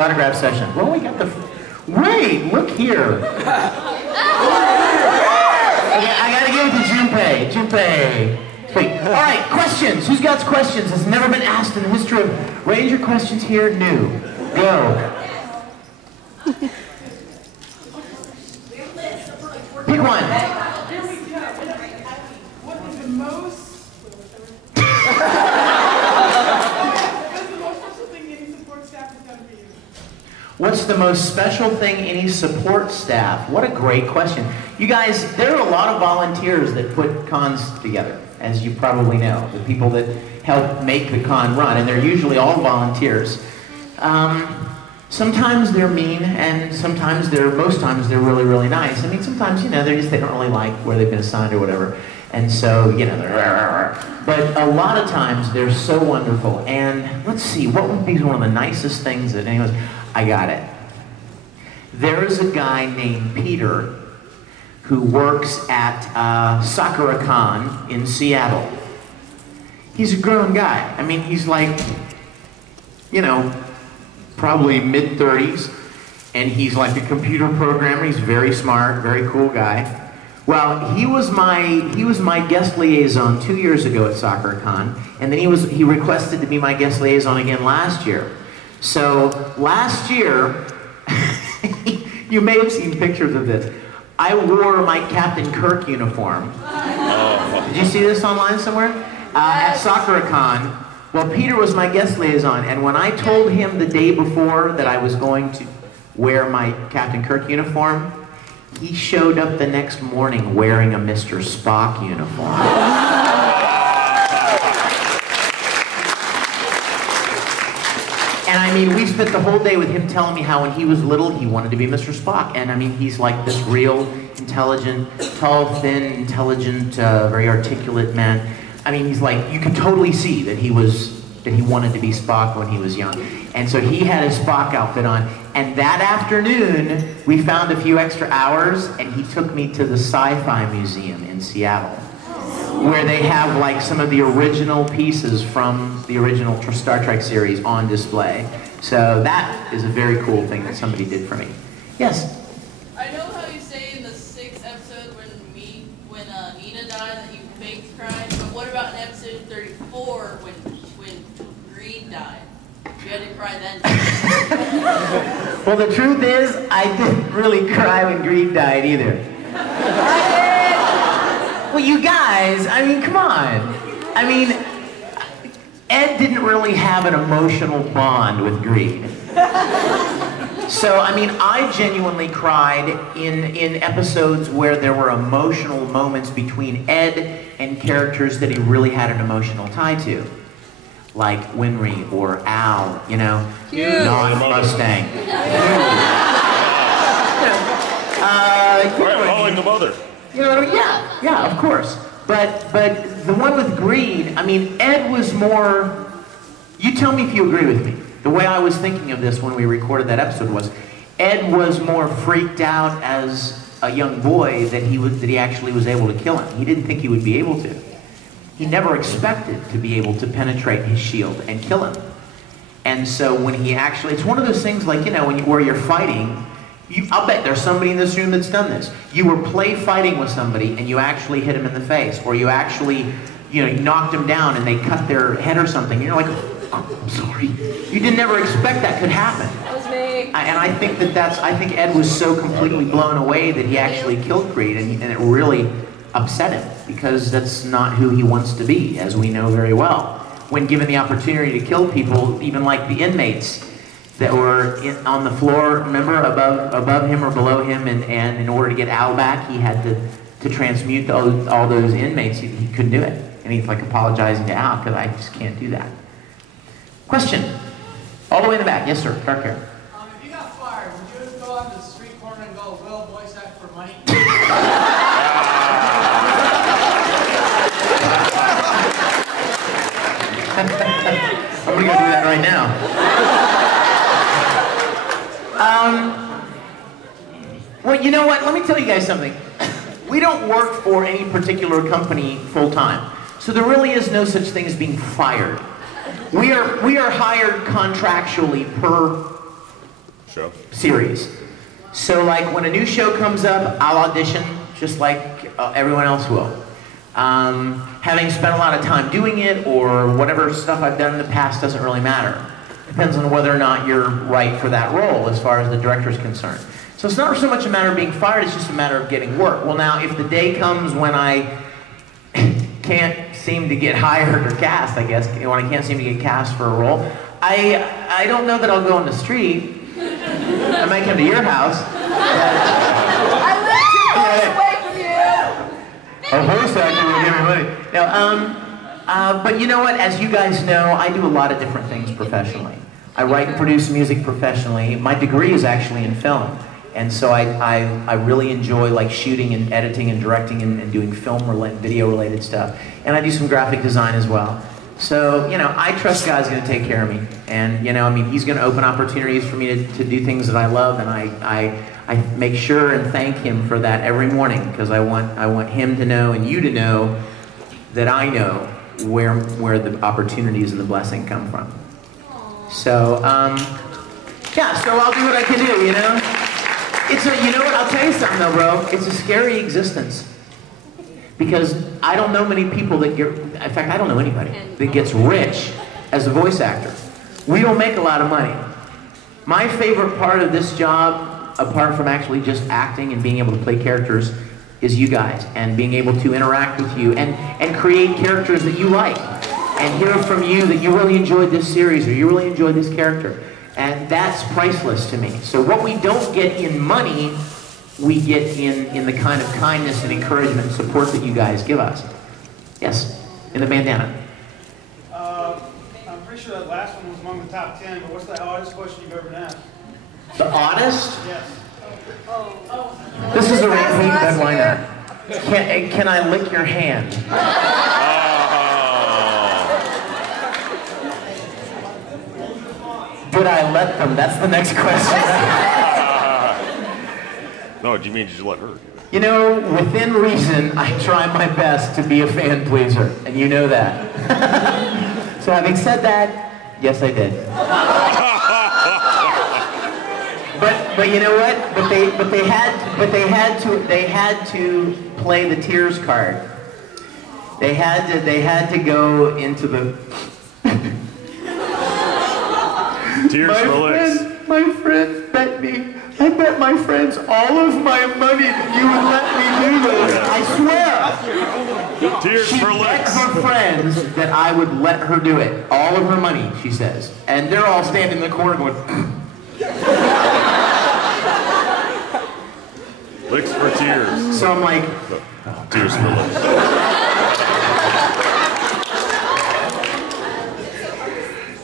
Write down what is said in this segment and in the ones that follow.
Autograph session. Well, we got the... Wait, look here. Okay, I gotta give it to Junpei. Junpei. Wait, all right, questions. Who's got questions? It's never been asked in the history of... Raise your questions here, new. Go. Pick one. What was the most... What's the most special thing any support staff? What a great question. You guys, there are a lot of volunteers that put cons together, as you probably know. The people that help make the con run, and they're usually all volunteers. Sometimes they're mean, and most times they're really, really nice. I mean, sometimes, you know, they don't really like where they've been assigned or whatever. And so, you know, but a lot of times they're so wonderful. And let's see, what would be one of the nicest things that anyone's... I got it. There is a guy named Peter who works at Onicon in Seattle. He's a grown guy. I mean, he's like, you know, probably mid-30s, and he's like a computer programmer. He's very smart, very cool guy. Well, he was my guest liaison 2 years ago at Onicon, and then he requested to be my guest liaison again last year. So last year, you may have seen pictures of this. I wore my Captain Kirk uniform. Did you see this online somewhere? At Onicon. Well, Peter was my guest liaison, and when I told him the day before that I was going to wear my Captain Kirk uniform, he showed up the next morning wearing a Mr. Spock uniform. And I mean, we spent the whole day with him telling me how when he was little, he wanted to be Mr. Spock. And I mean, he's like this real, intelligent, tall, thin, intelligent, very articulate man. I mean, he's like, you can totally see that he wanted to be Spock when he was young. And so he had his Spock outfit on. And that afternoon, we found a few extra hours, and he took me to the Sci-Fi Museum in Seattle, where they have like some of the original pieces from the original Star Trek series on display. So that is a very cool thing that somebody did for me. Yes? I know how you say in the 6th episode when Nina died that you faked crying, but what about in episode 34 when Greed died? You had to cry then. Well, the truth is, I didn't really cry when Greed died either. Well, you guys, I mean, come on. I mean, Ed didn't really have an emotional bond with Greed. So, I mean, I genuinely cried in episodes where there were emotional moments between Ed and characters that he really had an emotional tie to. Like Winry or Al, you know, non-Mustang. Calling the mother. You know what I mean? Yeah, of course. But the one with Greed, I mean, Ed was more, you tell me if you agree with me. The way I was thinking of this when we recorded that episode was, Ed was more freaked out as a young boy that he actually was able to kill him. He didn't think he would be able to. He never expected to be able to penetrate his shield and kill him. And so when he actually, it's one of those things like, you know, where you're fighting, I'll bet there's somebody in this room that's done this. You were play fighting with somebody and you actually hit him in the face, or you actually, you know, you knocked him down and they cut their head or something. You're like, oh, I'm sorry. You didn't ever expect that could happen. That was me. And I think I think Ed was so completely blown away that he actually killed Greed, and it really upset him, because that's not who he wants to be, as we know very well. When given the opportunity to kill people, even like the inmates that were on the floor, remember, above him or below him, and in order to get Al back, he had to transmute all those inmates. He couldn't do it. And he's like apologizing to Al, because I just can't do that. Question. All the way in the back. Yes, sir. Dark hair. If you got fired, would you go on the street corner and go, "Will, voice act for money"? I'm gonna go do that right now. Well, you know what? Let me tell you guys something. We don't work for any particular company full time, so there really is no such thing as being fired. We are hired contractually Show? Series. So like when a new show comes up, I'll audition just like everyone else will. Having spent a lot of time doing it or whatever stuff I've done in the past doesn't really matter. Depends on whether or not you're right for that role as far as the director is concerned. So it's not so much a matter of being fired, it's just a matter of getting work. Well now, if the day comes when I can't seem to get hired or cast, I guess, when I can't seem to get cast for a role, I don't know that I'll go on the street. I might come to your house. I live 2 miles away from you! A voice actor will give me money. No, but you know what? As you guys know, I do a lot of different things professionally. I write and produce music professionally. My degree is actually in film. And so I really enjoy like shooting and editing and directing and doing video related stuff. And I do some graphic design as well. So, you know, I trust God's going to take care of me. And, you know, I mean, He's going to open opportunities for me to do things that I love. And I make sure and thank Him for that every morning, because I want Him to know and you to know that I know where the opportunities and the blessing come from. So, yeah, so I'll do what I can do, you know? You know what, I'll tell you something though, bro. It's a scary existence. Because I don't know many people that get, in fact, I don't know anybody that gets rich as a voice actor. We don't make a lot of money. My favorite part of this job, apart from actually just acting and being able to play characters, is you guys, and being able to interact with you and create characters that you like, and hear from you that you really enjoyed this series or you really enjoyed this character. And that's priceless to me. So what we don't get in money, we get in the kind of kindness and encouragement and support that you guys give us. Yes, in the bandana. I'm pretty sure that last one was among the top 10, but what's the oddest question you've ever been asked? The oddest? Yes. This is a repeat, then why not? Can I lick your hand? Did I let them? That's the next question. No, do you mean did you let her? You know, within reason, I try my best to be a fan pleaser, and you know that. So having said that, yes I did. But you know what? But they had to play the tears card. They had to go into the Tears for licks. My friend bet me. I bet my friends all of my money that you would let me do this. I swear. Tears for licks. She bet her friends that I would let her do it. All of her money, she says. And they're all standing in the corner going, licks for tears. So I'm like, Tears for licks.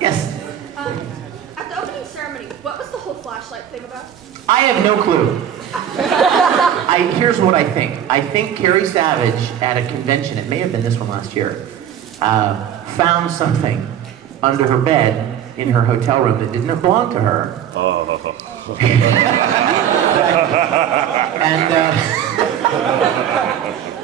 yes. At the opening ceremony, what was the whole flashlight thing about? I have no clue. Here's what I think. I think Carrie Savage at a convention, it may have been this one last year, found something under her bed in her hotel room that didn't belong to her.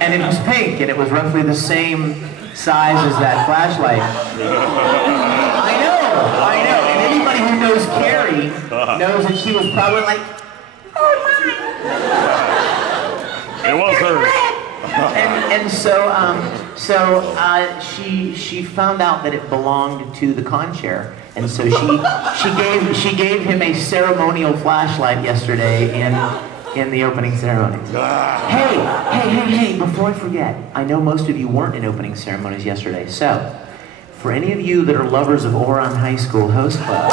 And it was pink, and it was roughly the same size as that flashlight. I know. And anybody who knows Carrie knows that she was probably like, oh my. It was hers. And so she found out that it belonged to the con chair, and so she gave him a ceremonial flashlight yesterday in the opening ceremonies. Hey, before I forget, I know most of you weren't in opening ceremonies yesterday, so for any of you that are lovers of Oron High School Host Club,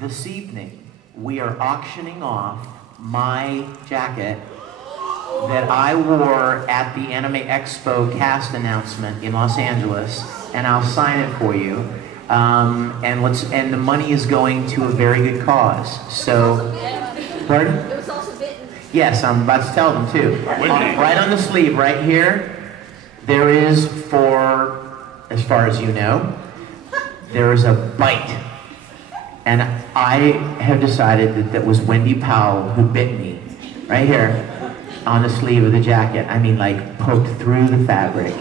this evening we are auctioning off my jacket that I wore at the Anime Expo cast announcement in Los Angeles, and I'll sign it for you. And the money is going to a very good cause. So, pardon? It was also bitten. Yes, I'm about to tell them too. Right on the sleeve, right here, there is, for, as far as you know, there is a bite. And I have decided that was Wendy Powell who bit me, right here, on the sleeve of the jacket. I mean, like, poked through the fabric.